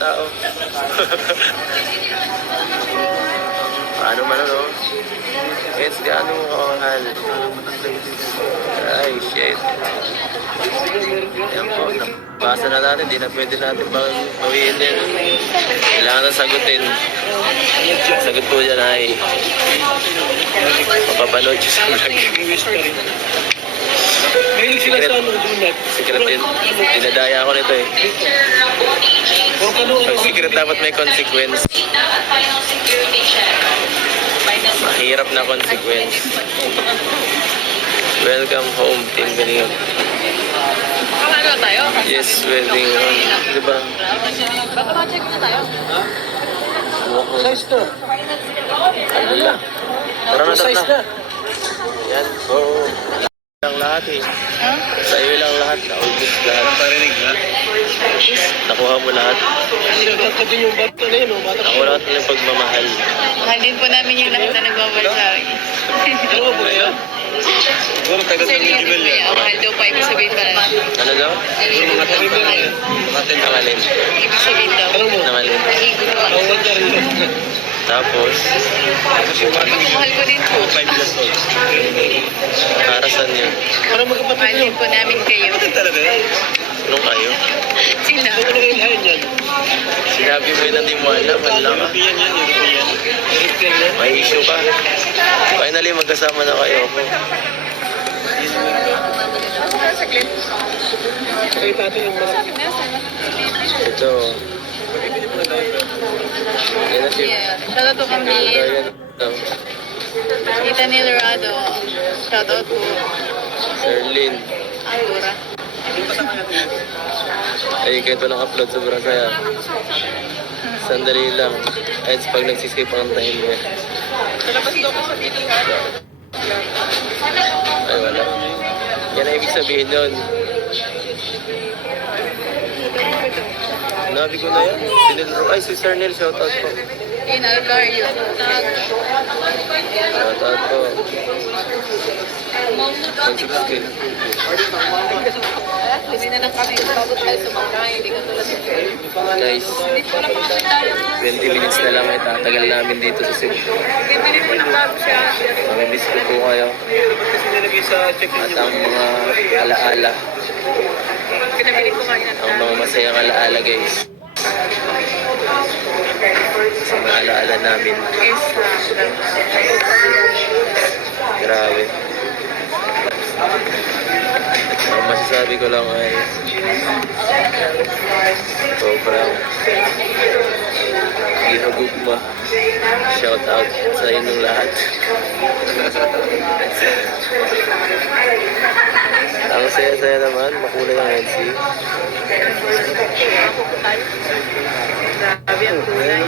Tao. Paano man ano? Yes, gaano mo kamahal? Ay, shit. Yan po, nabasa na natin, di na pwede natin bawiin din. Kailangan na sagutin. Sagot po dyan ay mapapanood siya sa vlog. Mahilig sila sa dunat. Secret din. Dinadaya ako nito eh. Pag secret dapat may consequence. Mahirap na consequence. Welcome home, Team Galingon. Ano tayo? Yes, wedding. Diba? Baka ma-check na tayo. Size na. Ano lang. Tara na, tara Size na. na. Yan. Oo. Lang lahat eh. Sa iyo lang lahat. Naubos lahat. Parinig na. Nakuha mo lahat. Nagkatabi yung bata na yun. Nakuha lahat ng pagmamahal. Mahal din po namin yung lahat na nagmamahal sa akin. Ano ba po kayo? Siguro tayo Sir, yung sabi ko yan, mahal daw pa, ibig sabihin pala. Ano daw? mga tabi ba na yun? Nangalin. Ibig sabihin daw. Ano mo? Nangalin. Naigo naman. Ang wonder yun. Tapos, Pagmamahal ko din po. 5 years old. karasan yun. Para Mahal magkapatid din yun. po namin kayo. Kapatid talaga yan. Anong kayo? Sila. Ano kayo lahat yan? Sinabi mo yun na di mo alam. Wala ka. European yan, European. European yan. May issue ka. Finally, magkasama na kayo. Pakita natin yung malaki. Ito. Yan na si... Yeah. Shoutout po kami. Ayan. Tita ni Lorado. Shoutout po. Sherlyn. Dora. Ay, kahit walang upload, sobrang saya. Sandali lang. Ay, pag nagsiskip ang time mo. Ay, wala. Yan ang ibig sabihin nun. Nabi ko na yan. Ay, si Sir Neil, shoutout po. In Alvario. Shoutout po. Mag-subscribe. Hindi na lang kami bago tayo sumakain. Hindi ka tulad ng Guys, 20 minutes na lang ay tatagal namin dito sa Cebu. Bibili po ng love siya. Mamimiss ko po kayo. Kasi nilagay sa check At ang mga alaala. Pinabili ko kanina. Ang mga masayang alaala, guys. Sa mga alaala namin. Grabe. Ang masasabi ko lang ay sobrang ginagugma. Shout out sa inyong lahat. Ang saya-saya naman, makulay ang NC. Grabe ang kulay.